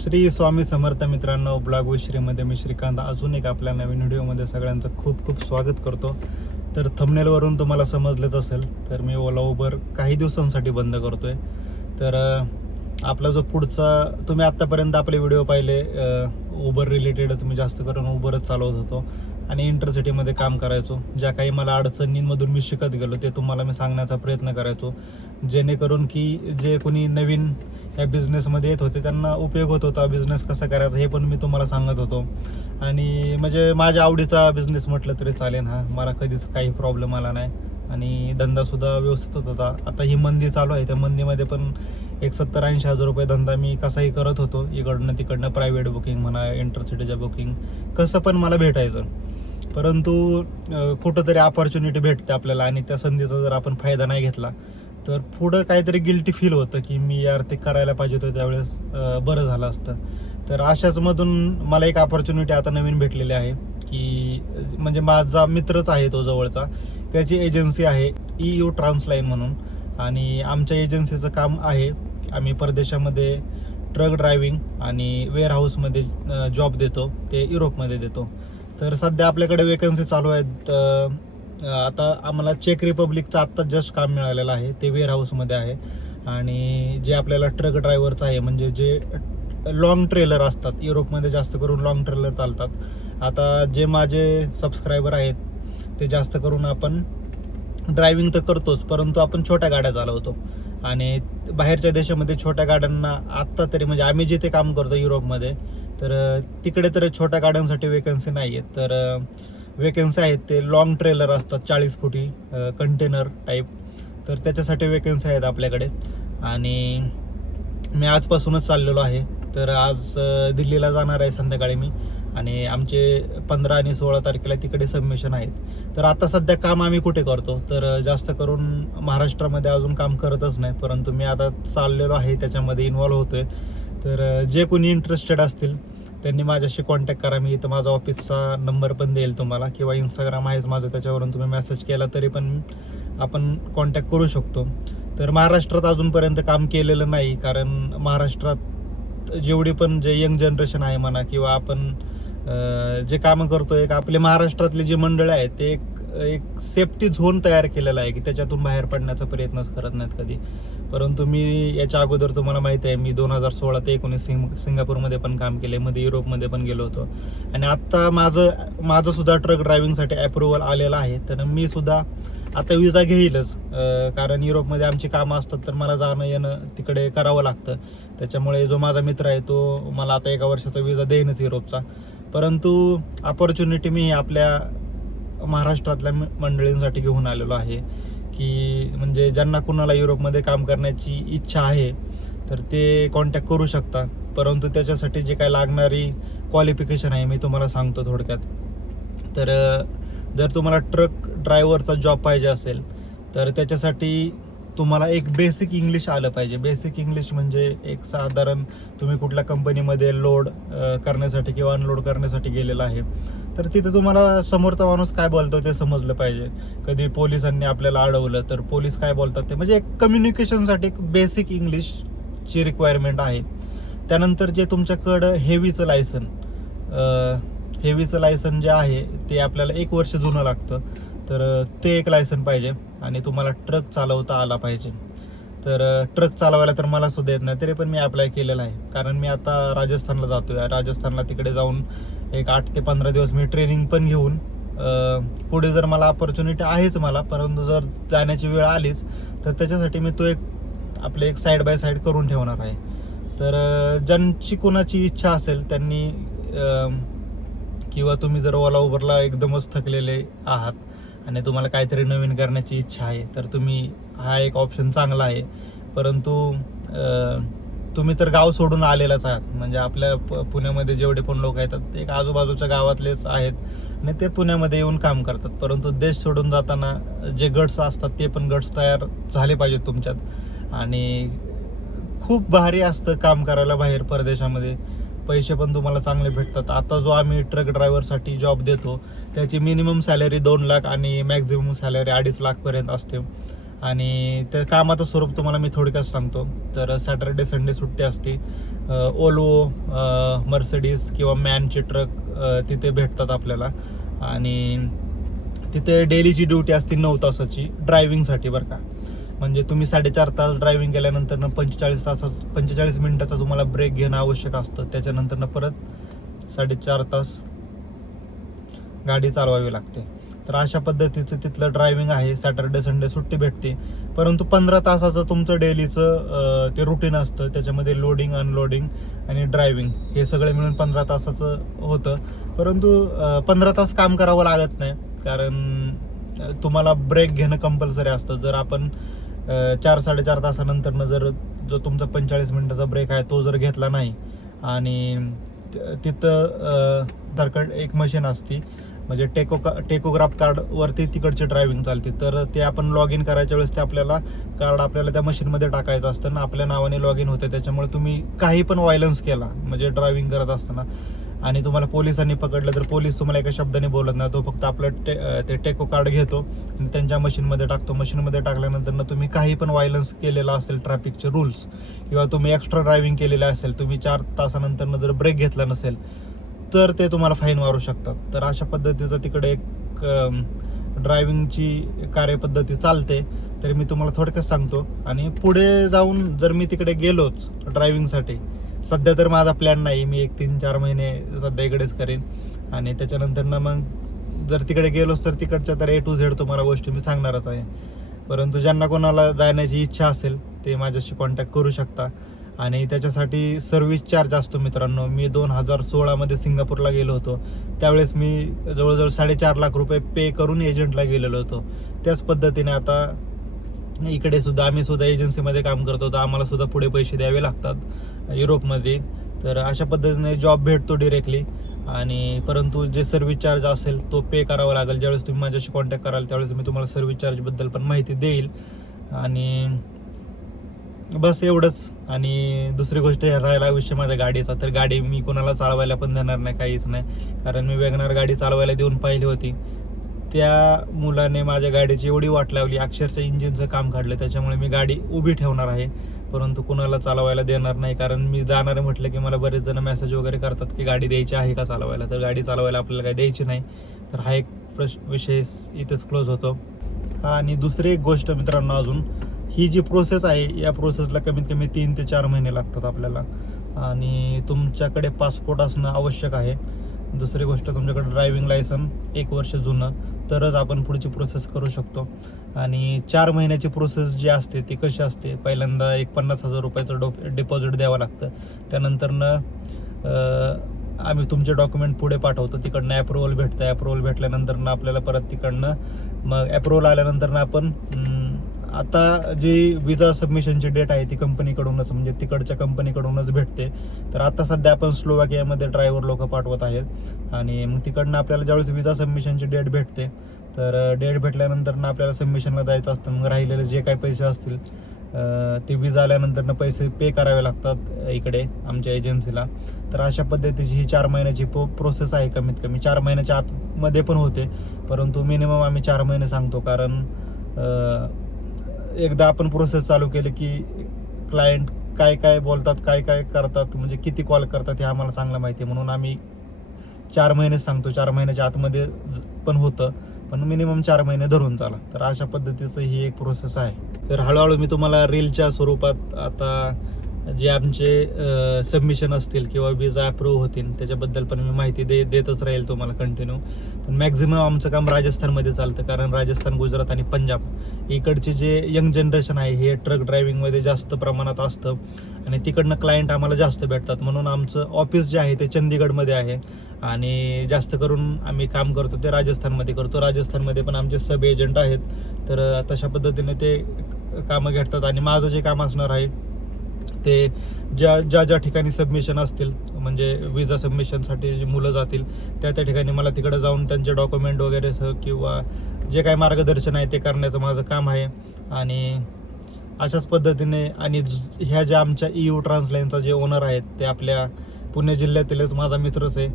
श्री स्वामी समर्थ मित्रांनो, blog with श्रीमध्ये मी श्रीकांत अजून एक आपल्या नवीन व्हिडिओमध्ये सगळ्यांचं खूप खूप स्वागत करतो. तर थंबनेलवरून तुम्हाला समजलंच असेल, तर मी ओला उबर काही दिवसांसाठी बंद करतोय. तर आपला जो पुढचा, तुम्ही आत्तापर्यंत आपले व्हिडिओ पाहिले उबर रिलेटेडच, मी जास्त करून उबरच चालवत होतो आणि इंटरसिटीमध्ये काम करायचो. ज्या काही मला अडचणींमधून मी शिकत गेलो ते तुम्हाला मी सांगण्याचा प्रयत्न करायचो, जेणेकरून की जे कोणी नवीन या बिझनेसमध्ये येत होते त्यांना उपयोग होत होता. बिझनेस कसा करायचा हे पण मी तुम्हाला सांगत होतो. आणि म्हणजे माझ्या आवडीचा बिझनेस म्हटलं तरी चालेल. मला कधीच काही प्रॉब्लेम आला नाही आणि धंदासुद्धा व्यवस्थितच होता. आता ही मंदी चालू आहे, त्या मंदीमध्ये पण एक 70-80 हजार रुपये धंदा मी कसाही करत होतो. इकडनं तिकडनं प्रायव्हेट बुकिंग म्हणा, इंटरसिटीच्या बुकिंग, कसं पण मला भेटायचं. परंतु कुठंतरी अपॉर्च्युनिटी भेटते आपल्याला आणि त्या संधीचा जर आपण फायदा नाही घेतला तर पुढं काहीतरी गिल्टी फील होतं की मी यार ते करायला पाहिजे होतं त्यावेळेस, बरं झालं असतं. तर अशाचमधून मला एक अपॉर्च्युनिटी आता नवीन भेटलेली आहे की म्हणजे माझा मित्रच आहे तो जवळचा, त्याची एजन्सी आहे EU ट्रान्सलाईन म्हणून. आणि आमच्या एजन्सीचं काम आहे, आम्ही परदेशामध्ये ट्रक ड्रायव्हिंग आणि वेअरहाऊसमध्ये जॉब देतो, ते युरोपमध्ये देतो. तर सध्या आपल्याकडे वेकन्सी चालू आहेत. आता आम्हाला चेक रिपब्लिकचं आत्ता जस्ट काम मिळालेलं आहे, ते वेअरहाऊसमध्ये आहे. आणि जे आपल्याला ट्रक ड्रायव्हरचं आहे, म्हणजे जे लॉंग ट्रेलर असतात, युरोपमध्ये जास्त करून लॉंग ट्रेलर चालतात. आता जे माझे सबस्क्रायबर आहेत ते जास्त करून आपण ड्रायव्हिंग तर करतोच, परंतु आपण छोट्या गाड्या चालवतो. आणि बाहेरच्या देशामध्ये छोट्या गाड्यांना आत्ता तरी, म्हणजे आम्ही जिथे काम करतो युरोपमध्ये, तर तिकडे तर छोट्या गाड्यांसाठी वेकन्सी नाही आहेत. तर वेकन्सी आहेत ते लॉंग ट्रेलर असतात, 40 फुटी कंटेनर टाईप, तर त्याच्यासाठी वेकन्सी आहेत आपल्याकडे. आणि मी आजपासूनच चाललेलो आहे. तर आज दिल्लीला जाणार आहे संध्याकाळी मी, आणि आमचे 15 आणि 16 तारखेला तिकडे सबमिशन आहेत. तर आता सध्या काम आम्ही कुठे करतो, तर जास्त करून महाराष्ट्रामध्ये अजून काम करतच नाही, परंतु मी आता चाललेलो आहे, त्याच्यामध्ये इन्व्हॉल्व होतोय. तर जे कोणी इंटरेस्टेड असतील त्यांनी माझ्याशी कॉन्टॅक्ट करा. मी इथं माझा ऑफिसचा नंबर पण देईल तुम्हाला, किंवा इंस्टाग्राम आहेच माझं, त्याच्यावरून तुम्ही मेसेज केला तरी पण आपण कॉन्टॅक्ट करू शकतो. तर महाराष्ट्रात अजूनपर्यंत काम केलेलं नाही, कारण महाराष्ट्रात जेवढी पण जे यंग जनरेशन आहे म्हणा, किंवा आपण जे कामं करतो, एक आपले महाराष्ट्रातले जे मंडळ आहेत ते एक सेफ्टी झोन तयार केलेला आहे की त्याच्यातून बाहेर पडण्याचा प्रयत्नच करत नाहीत कधी. परंतु मी याच्या अगोदर, तुम्हाला माहिती आहे, मी 2016 ते 2019 सिंगापूरमध्ये पण काम केले, मध्ये युरोपमध्ये पण गेलो होतो. आणि आत्ता माझं सुद्धा ट्रक ड्रायव्हिंगसाठी अप्रुव्हल आलेलं आहे. तर मी सुद्धा आता विजा घेईलच, कारण युरोपमध्ये आमची कामं असतात, तर मला जाणं येणं तिकडे करावं लागतं. त्याच्यामुळे जो माझा मित्र आहे तो मला आता 1 वर्षाचा विजा देईनच युरोपचा. परंतु अपॉर्च्युनिटी मी आपल्या महाराष्ट्रातल्या मंडळींसाठी घेऊन आलेलो आहे की म्हणजे ज्यांना कुणाला युरोपमध्ये काम करण्याची इच्छा आहे तर ते कॉन्टॅक्ट करू शकता. परंतु त्याच्यासाठी जे काय लागणारी क्वालिफिकेशन आहे मी तुम्हाला सांगतो थोडक्यात. तर जर तुम्हाला ट्रक ड्रायव्हरचा जॉब पाहिजे असेल तर त्याच्यासाठी तुम्हाला एक बेसिक इंग्लिश आलं पाहिजे. बेसिक इंग्लिश म्हणजे एक साधारण, तुम्ही कुठल्या कंपनीमध्ये लोड करण्यासाठी किंवा अनलोड करण्यासाठी गेलेला आहे तर तिथे तुम्हाला समोरचा माणूस काय बोलतो ते समजलं पाहिजे. कधी पोलिसांनी आपल्याला अडवलं तर पोलीस काय बोलतात ते, म्हणजे एक कम्युनिकेशनसाठी एक बेसिक इंग्लिशची रिक्वायरमेंट आहे. त्यानंतर जे तुमच्याकडं हेवीचं लायसन जे आहे ते आपल्याला 1 वर्ष जुनं लागतं, तर ते एक लायसन पाहिजे. आणि तुम्हाला ट्रक चालवता आला पाहिजे. तर ट्रक चालवायला तर मला सुद्धा येत नाही, तरी पण मी अप्लाय केलेलं आहे, कारण मी आता राजस्थानला जातोय. राजस्थानला तिकडे जाऊन एक 8 ते 15 दिवस मी ट्रेनिंग पण घेऊन, पुढे जर मला अपॉर्च्युनिटी आहेच मला, परंतु जर जाण्याची वेळ आलीच तर त्याच्यासाठी मी तो एक साईड बाय साईड करून ठेवणार आहे. तर ज्यांची कोणाची इच्छा असेल त्यांनी, किंवा तुम्ही जर ओला उबरला एकदमच थकलेले आहात आणि तुम्हाला काहीतरी नवीन करण्याची इच्छा आहे तर हा एक ऑप्शन चांगला आहे. परंतु तुम्ही तर गाव सोडून आलेलाच आहात, म्हणजे आपल्या पुण्यामध्ये जेवढे पण लोक येतात ते एक आजूबाजूच्या गावातलेच आहेत आणि ते पुण्यामध्ये येऊन काम करतात. परंतु देश सोडून जाताना जे गट्स असतात ते पण गट्स तयार झाले पाहिजेत तुमच्यात. आणि खूप भारी असतं काम करायला बाहेर परदेशामध्ये, पैसे पण तुम्हाला चांगले भेटतात. आता जो आम्ही ट्रक ड्रायव्हरसाठी जॉब देतो त्याची मिनिमम सॅलरी 2 लाख आणि मॅक्झिमम सॅलरी 2.5 लाखपर्यंत असते. आणि त्या कामाचं स्वरूप तुम्हाला मी थोडक्यात सांगतो. तर सॅटर्डे संडे सुट्टी असते. ओल्वो, मर्सिडीज किंवा मॅनचे ट्रक तिथे भेटतात आपल्याला. आणि तिथे डेलीची ड्युटी असते 9 तासाची ड्रायव्हिंगसाठी बरं का. म्हणजे तुम्ही 4.5 तास ड्रायव्हिंग केल्यानंतर 45 मिनिटाचा तुम्हाला ब्रेक घेणं आवश्यक असतं. त्याच्यानंतर परत 4.5 तास गाडी चालवावी लागते. तर अशा पद्धतीचं तिथलं ड्रायव्हिंग आहे. सॅटर्डे संडे सुट्टी भेटते, परंतु 15 तासाचं तुमचं डेलीचं ते रुटीन असतं. त्याच्यामध्ये लोडिंग, अनलोडिंग आणि ड्रायव्हिंग हे सगळं मिळून 15 तासाचं होतं. परंतु 15 तास काम करावं लागत नाही, कारण तुम्हाला ब्रेक घेणं कंपल्सरी असतं. जर आपण 4-4.5 तासानंतरनं जर जो तुमचा 45 मिनिटाचा ब्रेक आहे तो जर घेतला नाही, आणि तिथं धरकड एक मशीन असती, म्हणजे टेकोग्राफ कार्डवरती तिकडची ड्रायव्हिंग चालते. तर ते आपण लॉग इन करायच्या वेळेस ते कार्ड आपल्याला त्या मशीनमध्ये टाकायचं असतं ना, आपल्या नावाने लॉग इन होते. त्याच्यामुळे तुम्ही काही पण व्हायलन्स केला म्हणजे ड्रायव्हिंग करत असताना, आणि तुम्हाला पोलिसांनी पकडलं तर पोलीस तुम्हाला एका शब्दाने बोलत नाही. तो फक्त आपलं ते टेको कार्ड घेतो आणि त्यांच्या मशीनमध्ये टाकतो. मशीनमध्ये टाकल्यानंतर तुम्ही काही पण व्हायलन्स केलेला असेल, ट्रॅफिकचे रूल्स, किंवा तुम्ही एक्स्ट्रा ड्रायव्हिंग केलेलं असेल, तुम्ही 4 तासानंतर जर ब्रेक घेतला नसेल तर ते तुम्हाला फाईन मारू शकतात. तर अशा पद्धतीचं तिकडे एक ड्रायव्हिंगची कार्यपद्धती चालते. तर मी तुम्हाला थोडक्यात सांगतो. आणि पुढे जाऊन जर मी तिकडे गेलोच ड्रायव्हिंगसाठी, सध्या तर माझा प्लॅन नाही, मी एक 3-4 महिने सध्या इकडेच करेन. आणि त्याच्यानंतर मग जर तिकडे गेलोच तर तिकडच्या तर A to Z तुम्हाला गोष्टी मी सांगणारच आहे. परंतु ज्यांना कोणाला जाण्याची इच्छा असेल ते माझ्याशी कॉन्टॅक्ट करू शकता. आणि त्याच्यासाठी सर्व्हिस चार्ज असतो मित्रांनो. मी 2016 सिंगापूरला गेलो होतो, त्यावेळेस मी जवळजवळ 4.5 लाख रुपये पे करून एजंटला गेलेलो होतो. त्याच पद्धतीने आता इकडे सुद्धा आम्ही सुद्धा एजन्सीमध्ये काम करतो, तर आम्हाला सुद्धा पुढे पैसे द्यावे लागतात युरोपमध्ये. तर अशा पद्धतीने जॉब भेटतो डिरेक्टली. आणि परंतु जे सर्व्हिस चार्ज असेल तो पे करावा लागेल. ज्यावेळेस तुम्ही माझ्याशी कॉन्टॅक्ट कराल त्यावेळेस मी तुम्हाला सर्व्हिस चार्जबद्दल पण माहिती देईल. आणि बस एवढंच. आणि दुसरी गोष्ट राहिला विषय माझ्या गाडीचा, तर गाडी मी कोणाला चालवायला पण देणार नाही, काहीच नाही. कारण मी वॅगनार गाडी चालवायला देऊन पाहिली होती. त्या मुलाने माझ्या गाडीची एवढी वाट लावली, अक्षरशः इंजिनचं काम काढलं. त्याच्यामुळे मी गाडी उभी ठेवणार आहे, परंतु कुणाला चालवायला देणार नाही. कारण मी जाणार म्हटलं की मला बरेच जण मेसेज वगैरे करतात की गाडी द्यायची आहे का चालवायला. तर गाडी चालवायला आपल्याला काही द्यायची नाही. तर हा एक विषय इथेच क्लोज होतो. आणि दुसरी एक गोष्ट मित्रांनो, अजून ही जी प्रोसेस आहे या प्रोसेसला कमीत कमी 3 ते 4 महिने लागतात आपल्याला. आणि तुमच्याकडे पासपोर्ट असणं आवश्यक आहे. दुसरी गोष्ट, तुमच्याकडे ड्रायव्हिंग लायसन 1 वर्ष जुनं, तरच आपण पुढची प्रोसेस करू शकतो. आणि 4 महिन्याची प्रोसेस जी असते ती कशी असते, पहिल्यांदा एक 50,000 रुपयाचं डिपॉझिट द्यावं लागतं. त्यानंतरनं आम्ही तुमचे डॉक्युमेंट पुढे पाठवतो, तिकडनं ॲप्रुव्हल भेटतं. ॲप्रुव्हल भेटल्यानंतरनं आपल्याला परत तिकडनं मग ॲप्रुव्हल आल्यानंतरनं आपण आता जी विजा सबमिशनची डेट आहे ती कंपनीकडूनच, म्हणजे तिकडच्या कंपनीकडूनच भेटते. तर आता सध्या आपण स्लोवाकियामध्ये ड्रायव्हर लोक पाठवत आहेत. आणि मग तिकडनं आपल्याला ज्यावेळेस विजा सबमिशनची डेट भेटते, तर डेट भेटल्यानंतर आपल्याला सबमिशनला जायचं असतं. मग राहिलेले जे काही पैसे असतील ते विजा आल्यानंतर पैसे पे करावे लागतात इकडे आमच्या एजन्सीला. तर अशा पद्धतीची ही 4 महिन्याची प्रोसेस आहे. कमीत कमी 4 महिन्याच्या आतमध्ये पण होते, परंतु मिनिमम आम्ही 4 महिने सांगतो. कारण एकदा आपण प्रोसेस चालू केली की क्लायंट काय काय बोलतात, काय काय करतात, म्हणजे किती कॉल करतात हे आम्हाला चांगलं माहिती आहे. म्हणून आम्ही 4 महिनेच सांगतो. 4 महिन्याच्या आतमध्ये पण होतं, पण मिनिमम 4 महिने धरून चाला. तर अशा पद्धतीचं ही एक प्रोसेस आहे. तर हळूहळू मी तुम्हाला रीलच्या स्वरूपात आता जे आमचे सबमिशन असतील किंवा विजा अप्रूव्ह होतील त्याच्याबद्दल पण मी माहिती देतच राहील तुम्हाला कंटिन्यू. पण मॅक्झिमम आमचं काम राजस्थानमध्ये चालतं, कारण राजस्थान, गुजरात आणि पंजाब इकडचे जे यंग जनरेशन आहे हे ट्रक ड्रायव्हिंगमध्ये जास्त प्रमाणात असतं. आणि तिकडनं क्लायंट आम्हाला जास्त भेटतात. म्हणून आमचं ऑफिस जे आहे ते चंदीगडमध्ये आहे. आणि जास्त करून आम्ही काम करतो ते राजस्थानमध्ये करतो. राजस्थानमध्ये पण आमचे सब एजंट आहेत. तर तशा पद्धतीने ते कामं घेतात. आणि माझं जे काम असणार आहे ते ज्या ठिकाणी सबमिशन असतील, म्हणजे विजा सबमिशनसाठी जी मुलं जातील त्या ठिकाणी मला तिकडे जाऊन त्यांचे डॉक्युमेंट वगैरे सह किंवा जे काही मार्गदर्शन आहे ते करण्याचं माझं काम आहे. आणि अशाच पद्धतीने, आणि ह्या ज्या आमच्या EU ट्रान्सलाईनचा जे ओनर आहेत ते आपल्या पुणे जिल्ह्यातीलच माझा मित्रच आहे.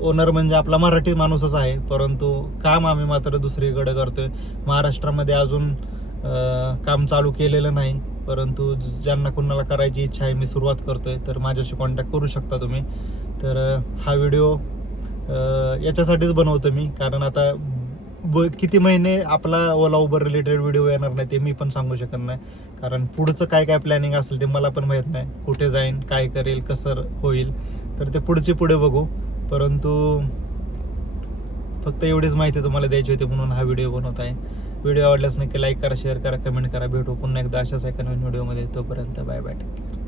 ओनर म्हणजे आपला मराठी माणूसच आहे, परंतु काम आम्ही मात्र दुसरीकडे करतोय. महाराष्ट्रामध्ये अजून काम चालू केलेलं नाही, परंतु ज्यांना कोणाला करायची इच्छा आहे मी सुरुवात करतोय तर माझ्याशी कॉन्टॅक्ट करू शकता तुम्ही. तर हा व्हिडिओ याच्यासाठीच बनवतो मी, कारण आता किती महिने आपला ओला उबर रिलेटेड व्हिडिओ येणार नाही ते मी पण सांगू शकत नाही, कारण पुढचं काय काय प्लॅनिंग असेल ते मला पण माहीत नाही. कुठे जाईन, काय करेल, कसं होईल, तर ते पुढे बघू. परंतु फक्त एवढीच माहिती तुम्हाला द्यायची होती म्हणून हा व्हिडिओ बनवत आहे. व्हिडिओ आवडल्यास नक्की लाईक करा, शेअर करा, कमेंट करा. भेटू पुन्हा एकदा अशाच एका नवीन व्हिडिओमध्ये. तोपर्यंत बाय बाय, टेक केअर.